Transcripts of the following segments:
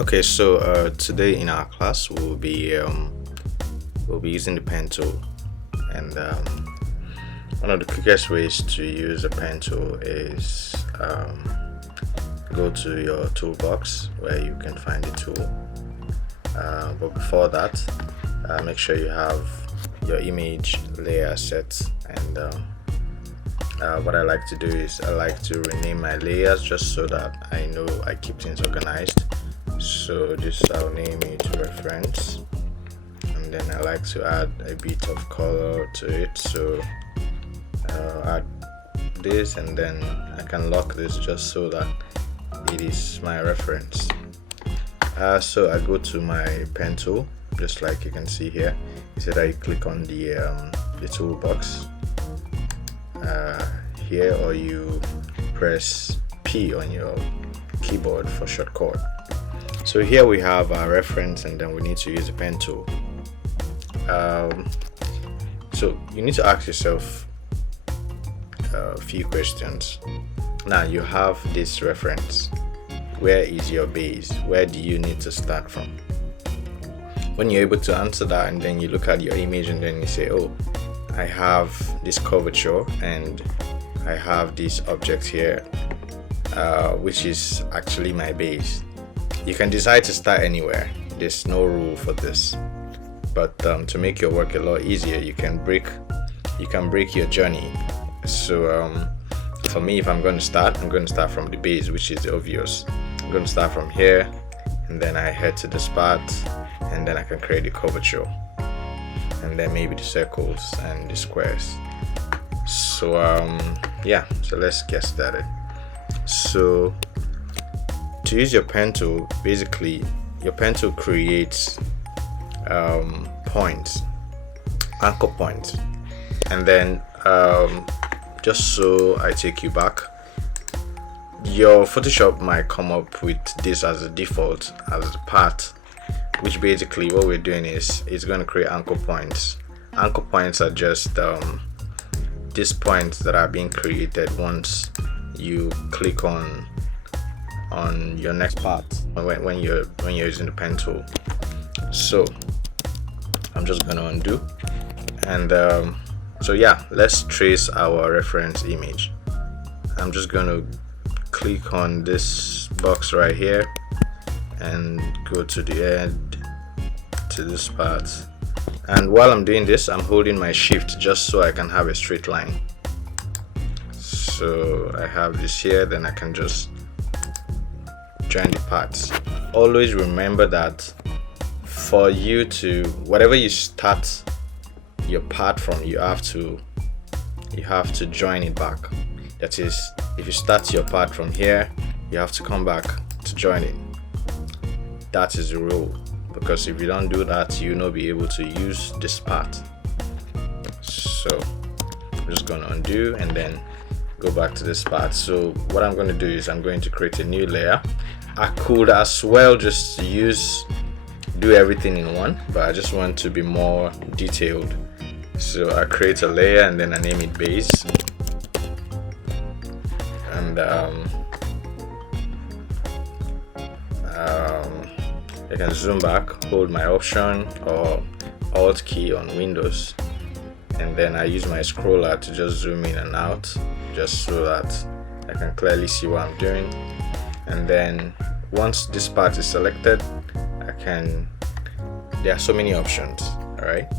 Okay, so today in our class we'll be using the pen tool, and one of the quickest ways to use a pen tool is go to your toolbox where you can find the tool. But before that, make sure you have your image layer set, and what I like to do is I like to rename my layers just so that I know I keep things organized. So just I'll name it reference, and then I like to add a bit of color to it, so I'll add this, and then I can lock this just so that it is my reference. So I go to my pen tool, just like you can see here. You said I click on the toolbox here, or you press P on your keyboard for shortcut. So here we have our reference, and then we need to use a pen tool. So you need to ask yourself a few questions. Now you have this reference. Where is your base? Where do you need to start from? When you're able to answer that, and then you look at your image, and then you say, oh, I have this curvature and I have this object here, which is actually my base. You can decide to start anywhere. There's no rule for this, but to make your work a lot easier, you can break your journey. So for me, if I'm going to start from the base, which is obvious. I'm going to start from here, and then I head to this part, and then I can create the curvature, and then maybe the circles and the squares. So yeah, so let's get started. So to use your pen tool, basically your pen tool creates points, anchor points, and then just so I take you back, your Photoshop might come up with this as a default, as a part, which basically what we're doing is it's going to create anchor points. Anchor points are just these points that are being created once you click on your next part when you're using the pen tool. So I'm just going to undo, and so yeah, let's trace our reference image. I'm just going to click on this box right here and go to the end to this part, and while I'm doing this, I'm holding my shift just so I can have a straight line. So I have this here, then I can just join the parts. Always remember that for you to, whatever you start your part from, you have to join it back. That is, if you start your part from here, you have to come back to join it. That is the rule, because if you don't do that, you'll not be able to use this part. So I'm just going to undo and then go back to this part. So what I'm going to do is I'm going to create a new layer. I could as well just do everything in one, but I just want to be more detailed. So I create a layer, and then I name it base, and I can zoom back, hold my Option or Alt key on Windows, and then I use my scroller to just zoom in and out, just so that I can clearly see what I'm doing. And then once this part is selected, there are so many options. All right,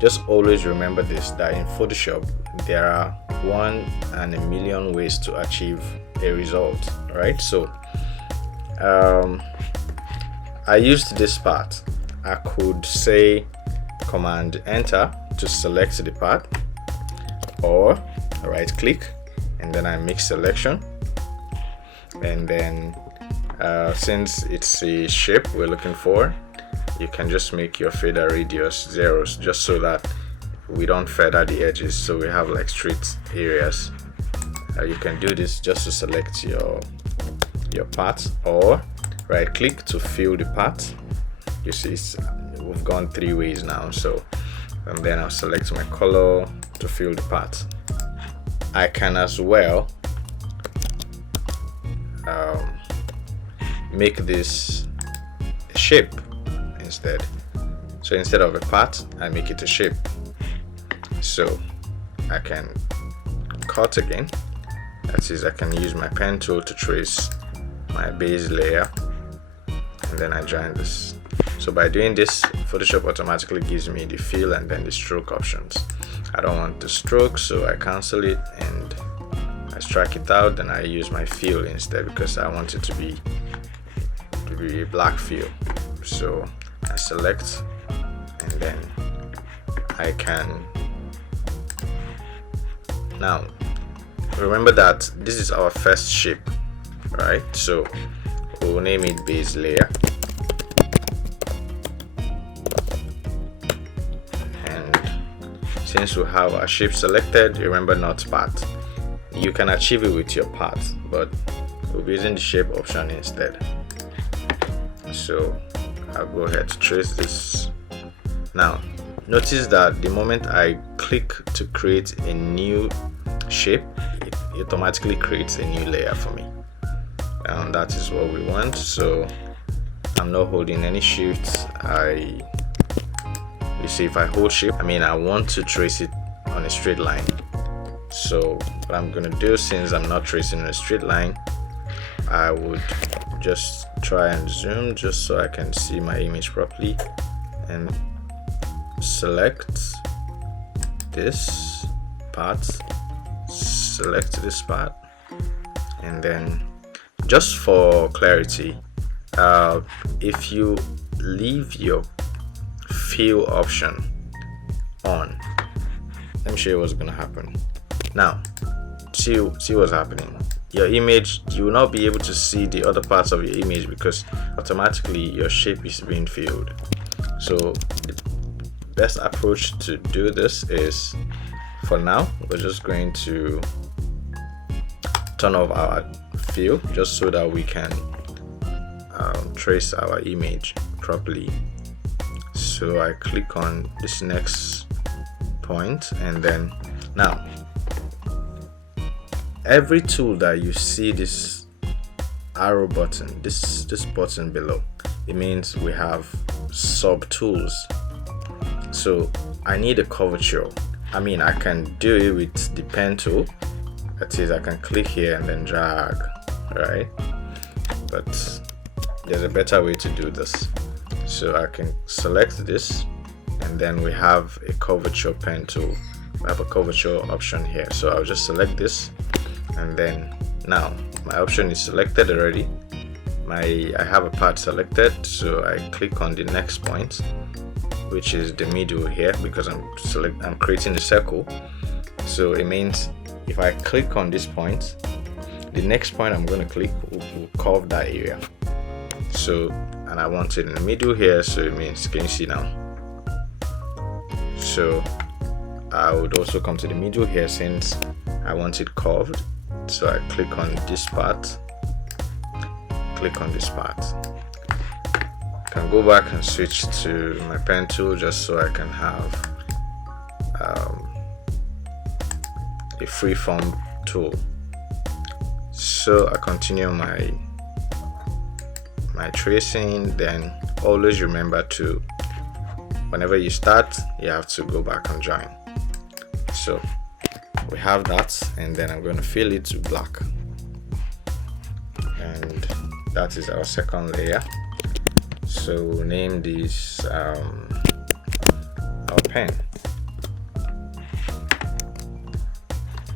just always remember this, that in Photoshop there are 1 in a million ways to achieve a result. All right, so I used this part. I could say Command Enter to select the part, or right click and then I make selection, and then since it's a shape we're looking for, you can just make your fader radius 0, just so that we don't feather the edges, so we have like straight areas. You can do this just to select your part, or right click to fill the part. You see we've gone 3 ways now. So and then I'll select my color to fill the part. I can as well make this shape instead. So instead of a part, I make it a shape. So I can cut again. That is, I can use my pen tool to trace my base layer, and then I join this. So by doing this, Photoshop automatically gives me the fill and then the stroke options. I don't want the stroke, so I cancel it and I strike it out. Then I use my fill instead because I want it to be a black fill. So I select, and then I can now remember that this is our first shape, right? So we'll name it base layer, and since we have our shape selected, remember not part. You can achieve it with your part, but we'll be using the shape option instead. So I'll go ahead to trace this. Now notice that the moment I click to create a new shape, it automatically creates a new layer for me, and that is what we want. So I'm not holding any shift. You see, if I hold shift, I want to trace it on a straight line. So what I'm gonna do, since I'm not tracing on a straight line, I would just try and zoom just so I can see my image properly, and select this part, select this part, and then just for clarity, if you leave your fill option on, let me show you what's gonna happen. Now see what's happening. Your image, you will not be able to see the other parts of your image because automatically your shape is being filled. So the best approach to do this is, for now, we're just going to turn off our fill just so that we can trace our image properly. So I click on this next point, and then now every tool that you see this arrow button, this button below, it means we have sub tools. So I need a curvature. I can do it with the pen tool. That is, I can click here and then drag, right? But there's a better way to do this. So I can select this, and then we have a curvature pen tool. We have a curvature option here. So I'll just select this, and then now my option is selected already. I have a part selected, so I click on the next point, which is the middle here, because I'm creating a circle. So it means if I click on this point, the next point I'm going to click will curve that area. So, and I want it in the middle here, so it means, can you see now? So I would also come to the middle here since I want it curved. So I click on this part, click on this part. I can go back and switch to my pen tool just so I can have a freeform tool. So I continue my tracing. Then always remember to, whenever you start, you have to go back and join. So we have that, and then I'm going to fill it to black, and that is our second layer. So we'll name this our pen.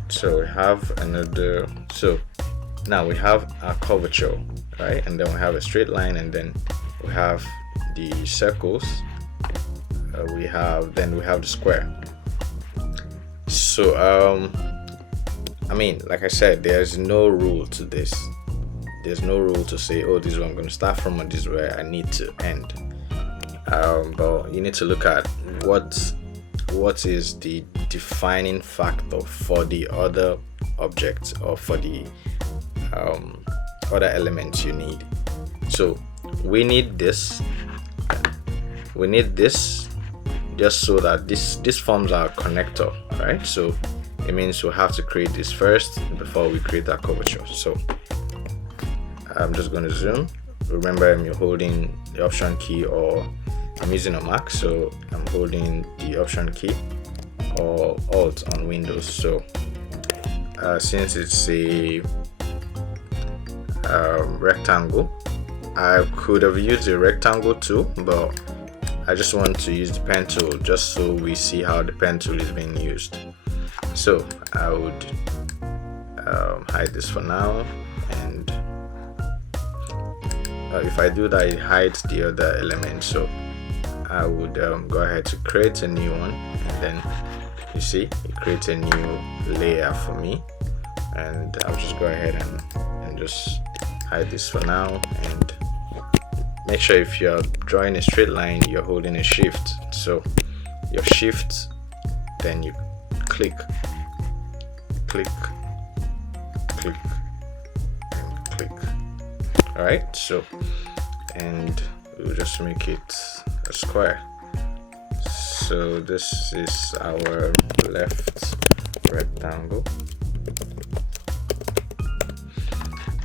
So we have another, so now we have our curvature, right? And then we have a straight line, and then we have the circles, we have the square. So like I said, there's no rule to this. There's no rule to say, oh, this is where I'm going to start from, and this is where I need to end. But you need to look at what is the defining factor for the other objects or for the other elements you need. So we need this just so that this forms our connector, right? So it means we'll have to create this first before we create our curvature. So I'm just going to zoom remember I'm holding the Option key, or I'm using a Mac, so I'm holding the Option key, or Alt on Windows. So since it's a rectangle, I could have used a rectangle too, but I just want to use the pen tool just so we see how the pen tool is being used. So I would hide this for now, and if I do that, it hides the other element. So I would go ahead to create a new one, and then you see it creates a new layer for me, and I'll just go ahead and just hide this for now. And make sure if you're drawing a straight line, you're holding a shift. So your shift, then you click, click, click, and click. All right, so, and we'll just make it a square. So this is our left rectangle.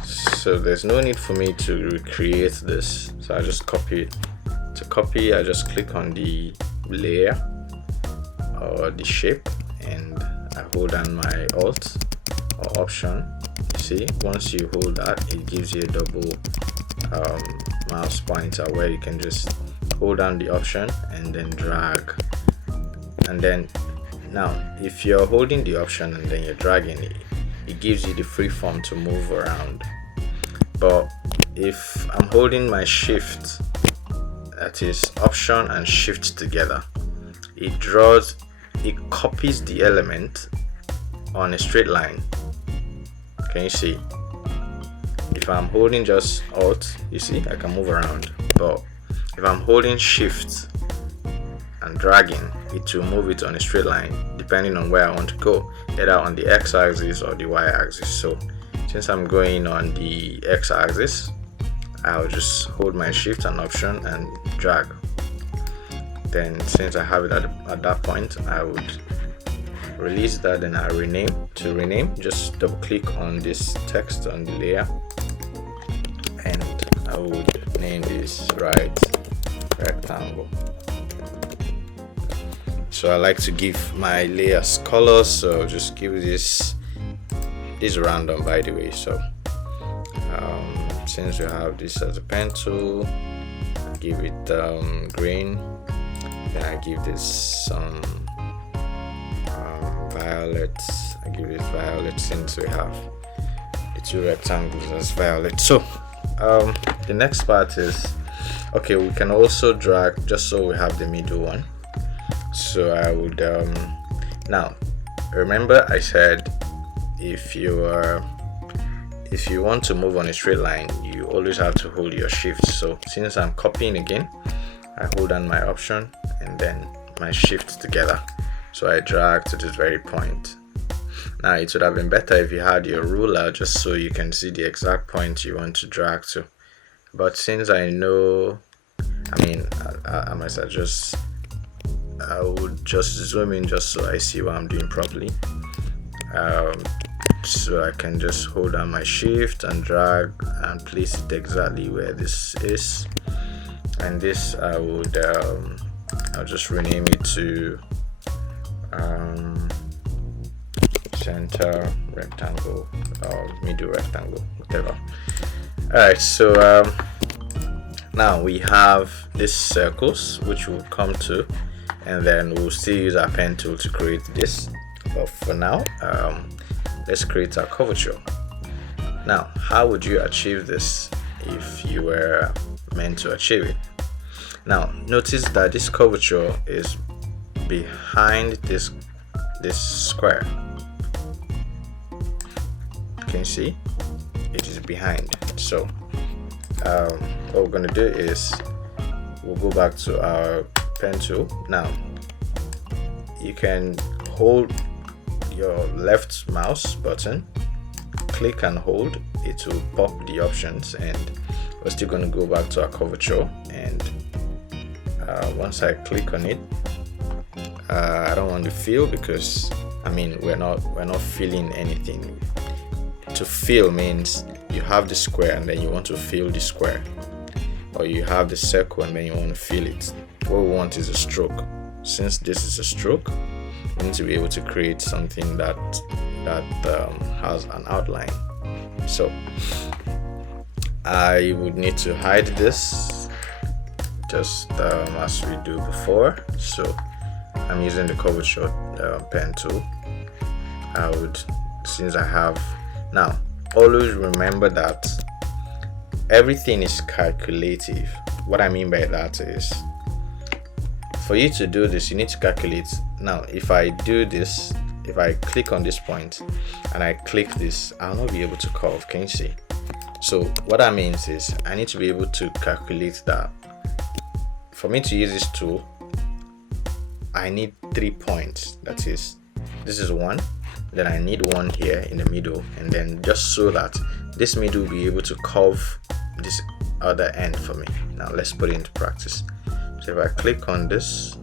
So there's no need for me to recreate this, so I just copy it. To copy, I just click on the layer or the shape, and I hold down my Alt or Option. You see, once you hold that, it gives you a double mouse pointer where you can just hold down the Option and then drag. And then now if you're holding the Option and then you're dragging it, it gives you the free form to move around. But if I'm holding my shift, that is Option and Shift together, it copies the element on a straight line. Can you see? If I'm holding just Alt, you see I can move around, but if I'm holding Shift and dragging, it will move it on a straight line depending on where I want to go, either on the X-axis or the Y-axis. So since I'm going on the X-axis, I'll just hold my Shift and Option and drag. Then since I have it at that point, I would release that, and I rename. To rename, just double click on this text on the layer, and I would name this right rectangle. So I like to give my layers colors, so just give this random, by the way. So since we have this as a pen tool, I give it green, then I give this some violet. I give it violet since we have the two rectangles as violet. So the next part is, okay, we can also drag just so we have the middle one. So I would now remember I said if you want to move on a straight line, you always have to hold your shift. So since I'm copying again, I hold down my Option and then my Shift together, so I drag to this very point. Now it would have been better if you had your ruler just so you can see the exact point you want to drag to, but since I know, I would just zoom in just so I see what I'm doing properly. So I can just hold down my Shift and drag and place it exactly where this is. And this I would I'll just rename it to center rectangle or middle rectangle, whatever. Alright, so now we have these circles which we'll come to, and then we'll still use our pen tool to create this. But for now, let's create our curvature. Now, how would you achieve this if you were meant to achieve it? Now, notice that this curvature is behind this square. Can you see? It is behind. So, what we're going to do is we'll go back to our pen tool. Now, you can hold your left mouse button, click and hold, it will pop the options, and we're still going to go back to our curvature. And once I click on it, I don't want to fill because we're not filling anything. To fill means you have the square and then you want to fill the square. or you have the circle and then you want to fill it. What we want is a stroke. Since this is a stroke, we need to be able to create something that has an outline. So I would need to hide this just as we do before. So I'm using the Curvature Pen Tool. I would, since I have, now always remember that everything is calculative. What I mean by that is, for you to do this, you need to calculate. Now, if I do this, if I click on this point and I click this, I'll not be able to curve. Can you see? So what that means is I need to be able to calculate that. For me to use this tool, I need 3 points. That is, this is one, then I need one here in the middle, and then just so that this middle will be able to curve this other end for me. Now let's put it into practice. So if I click on this,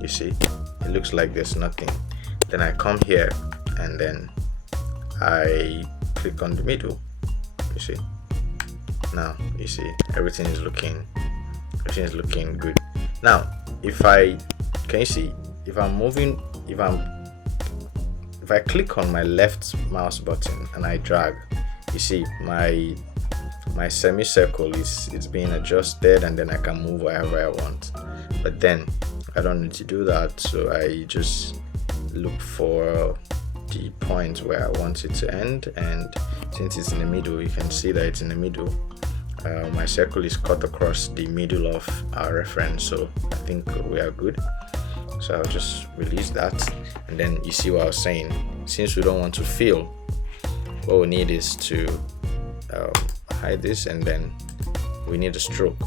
you see it looks like there's nothing. Then I come here and then I click on the middle. You see, now you see everything is looking good. Now if I click on my left mouse button and I drag, you see my semicircle it's being adjusted, and then I can move wherever I want. But then I don't need to do that, so I just look for the point where I want it to end, and since it's in the middle, you can see that it's in the middle. My circle is cut across the middle of our reference, so I think we are good. So I'll just release that, and then you see what I was saying. Since we don't want to fill, what we need is to hide this, and then we need a stroke.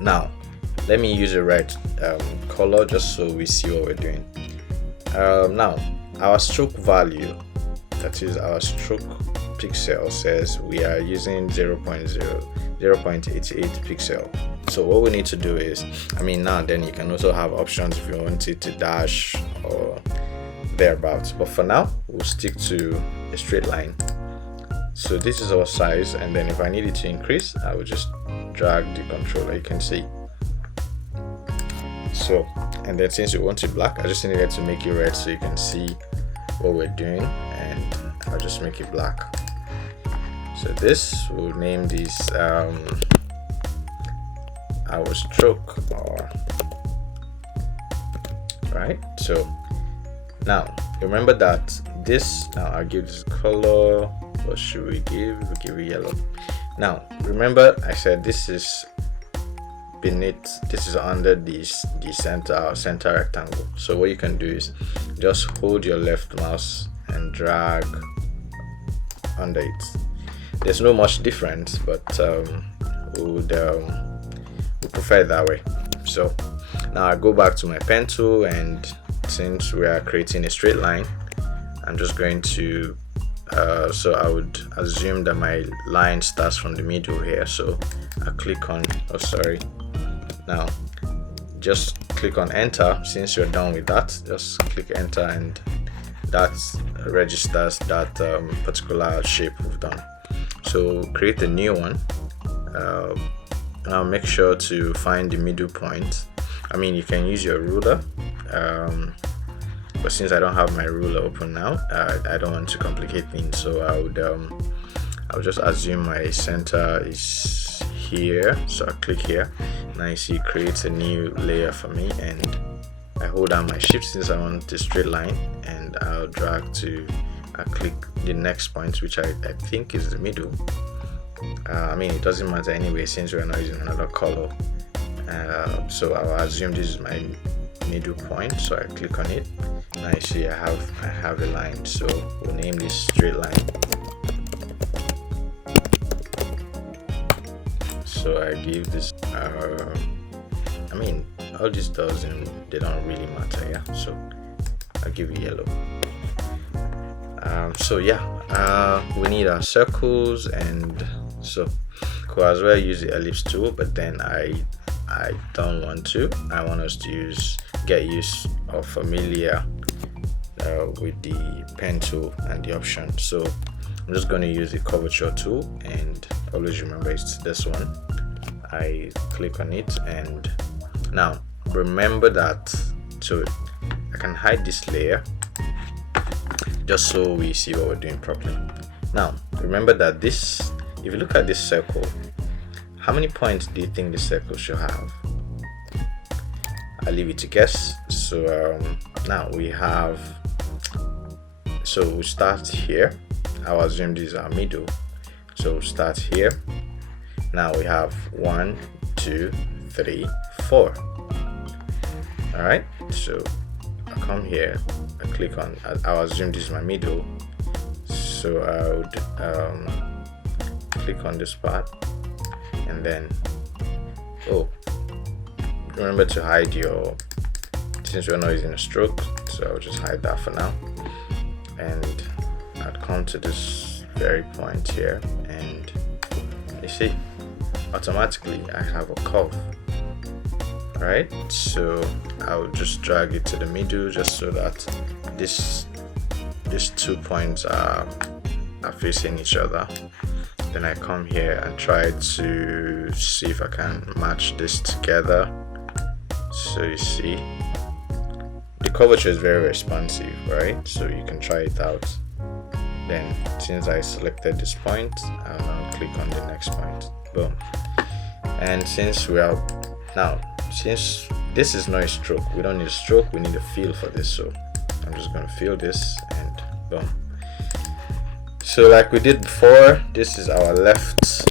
Now let me use a red color just so we see what we're doing. Now our stroke value, that is our stroke pixel, says we are using 0.88 pixel. So what we need to do is, now then you can also have options if you want it to dash or thereabouts, but for now we'll stick to a straight line. So this is our size, and then if I need it to increase, I will just drag the controller, you can see. So, and then since you want it black, I just needed to make it red so you can see what we're doing, and I'll just make it black. So this, we'll name this our stroke, or right. So now remember that this, now I'll give this color. What should we give? We'll give it yellow. Now remember I said this is beneath, this is under the center rectangle. So what you can do is just hold your left mouse and drag under it. There's no much difference, but we prefer it that way. So now I go back to my pen tool, and since we are creating a straight line, I'm just going to so I would assume that my line starts from the middle here. So I click on, now just click on enter. Since you're done with that, just click enter, and that registers that particular shape we've done. So create a new one. Now make sure to find the middle point. You can use your ruler, but since I don't have my ruler open now, I don't want to complicate things, so I'll just assume my center is here. So I click here. Now you see it creates a new layer for me, and I hold down my shift since I want the straight line, and I'll drag to click the next point, which I think is the middle. It doesn't matter anyway since we're not using another color. So I'll assume this is my middle point, so I click on it. Now you see I have a line, so we'll name this straight line. So I give this all this they don't really matter, yeah. So I'll give it yellow. So yeah, we need our circles, and so could as well use the ellipse tool, but then I don't want to. I want us to get used or familiar with the pen tool and the option. So I'm just going to use the curvature tool, and always remember it's this one. I click on it, and now remember that, so I can hide this layer just so we see what we're doing properly. Now remember that this, if you look at this circle, how many points do you think the circle should have? I'll leave it to guess. So now we have, so we start here. I'll assume this is our middle, so we'll start here. Now we have 1, 2, 3, 4. All right, so I come here, I click on, I'll assume this is my middle, so I would click on this part, and then remember to hide your, since we're not using a stroke, so I'll just hide that for now. And I'd come to this very point here, and you see automatically I have a curve. Alright, so I'll just drag it to the middle just so that these 2 points are facing each other. Then I come here and try to see if I can match this together. So you see the curvature is very responsive, right? So you can try it out. Then since I selected this point, I'll now click on the next point. Boom. And since we are now, since this is not a stroke, we don't need a stroke, we need a feel for this. So I'm just going to fill this, and boom. So like we did before, this is our left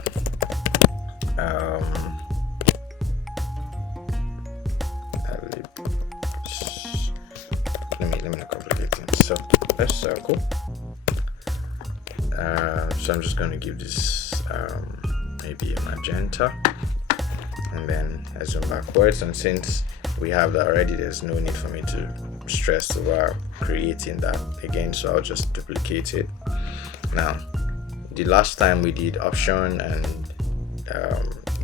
let me not complicate things. So left circle. So I'm just going to give this maybe a magenta, and then I zoom backwards, and since we have that already, there's no need for me to stress over creating that again, so I'll just duplicate it. Now the last time we did option and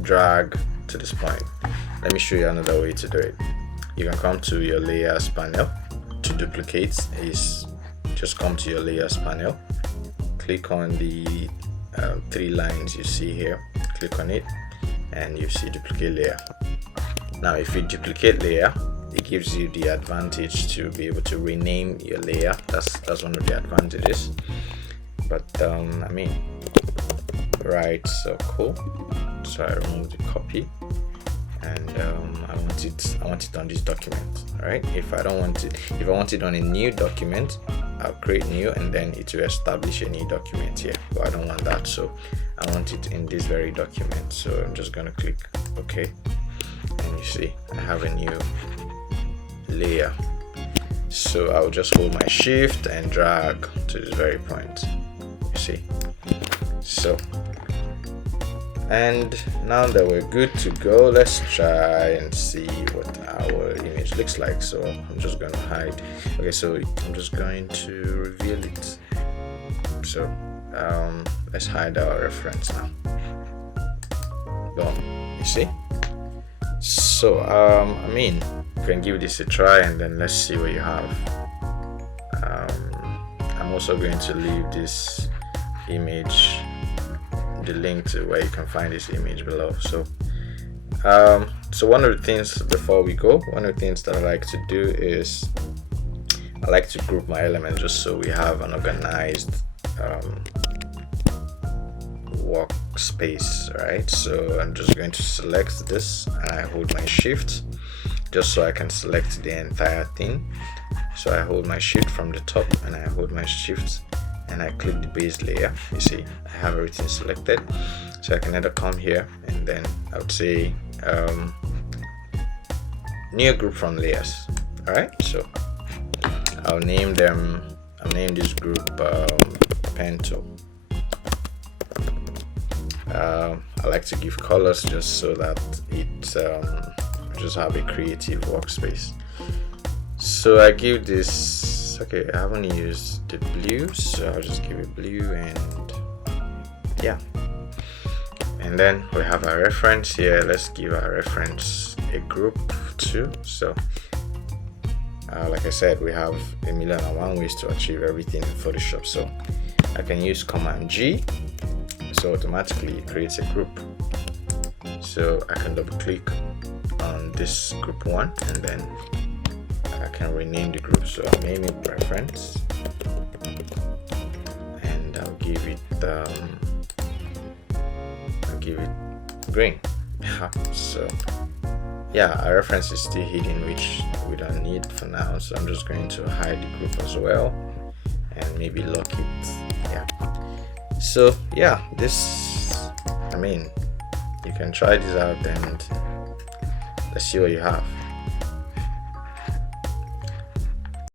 drag to this point. Let me show you another way to do it. You can come to your layers panel. To duplicate is just come to your layers panel, click on the 3 lines you see here, click on it, and you see duplicate layer. Now if you duplicate layer, it gives you the advantage to be able to rename your layer. That's one of the advantages. But I mean, right circle, so I remove the copy, and I want it on this document. All right, if I want it on a new document, I'll create new, and then it will establish a new document here. But I don't want that, so I want it in this very document. So I'm just gonna click OK, and you see I have a new layer. So I'll just hold my shift and drag to this very point. You see, so, and now that we're good to go, let's try and see what our image looks like. So I'm just going to hide. Okay, so I'm just going to reveal it. So let's hide our reference now. Boom, you see. So I mean, you can give this a try, and then let's see what you have. I'm also going to leave this image, the link to where you can find this image below. So so one of the things before we go, one of the things that I like to do is I like to group my elements just so we have an organized workspace, right? So I'm just going to select this, and I hold my shift just so I can select the entire thing. So I hold my shift from the top, and I hold my shift and I click the base layer. You see I have everything selected, so I can either come here, and then I would say new group from layers. All right, so I'll name this group pen tool. I like to give colors just so that it just have a creative workspace. So I give this, okay, I haven't used the blue, so I'll just give it blue, and yeah. And then we have our reference here. Let's give our reference a group too. So like I said, we have 1,000,001 ways to achieve everything in Photoshop. So I can use Command G, so automatically it creates a group. So I can double click on this group 1 and then I can rename the group. So I'll name it reference and I'll give it green. So yeah, our reference is still hidden, which we don't need for now, so I'm just going to hide the group as well and maybe lock it. Yeah, so yeah, this, I mean, you can try this out and let's see what you have.